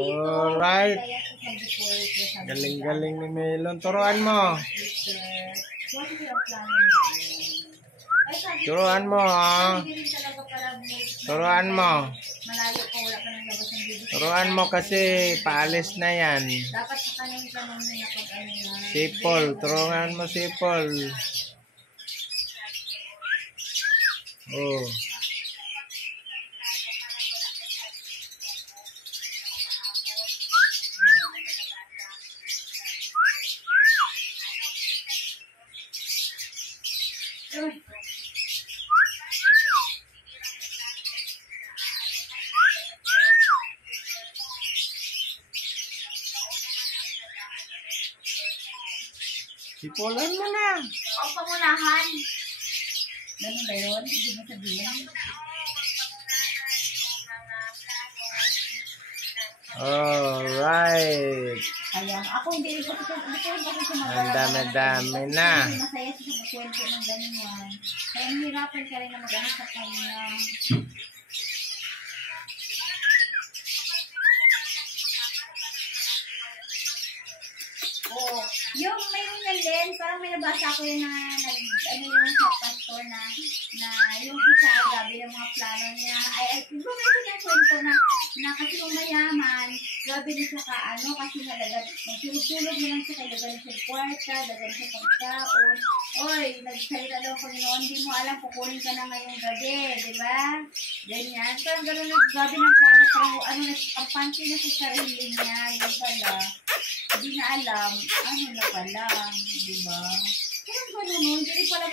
Alright. Galing-galing ni Melon. Turuan mo. Turuan mo, ha? Turuan mo. Turuan mo kasi paalis na yan. Sipol. Turuan mo, Sipol. Oh. Sipulan mo na. Ang pangunahan. Ganun ba yun? Hindi mo sabihin. Alright. Ayan. Ako hindi ko kasi Ang dami-dami na. Masaya siya sa kwento ng ganyan. Kaya hirapan ka rin na mag-ano sa kanya. Oo. Yung may nalin, parang may nabasa ko yun na ano yung sa pastor na yung isa, grabe yung mga plano niya. Ito yung kwento na kasi yung mayaman, grabe din siya ka, kasi nalagat, magsulog-sulog mo lang siya, kaya lagan siya kwarta, lagan siya pagkaon. Oy, nagsalita daw Panginoon, di mo alam, kukunin ka na ngayong gabi, di ba? Ganyan. Parang gano'n, grabe ng plano, parang ang panty na sa sarili niya, yun pala. Hindi na alam, ano na pala, di ba? Kaya gano'n, hindi pala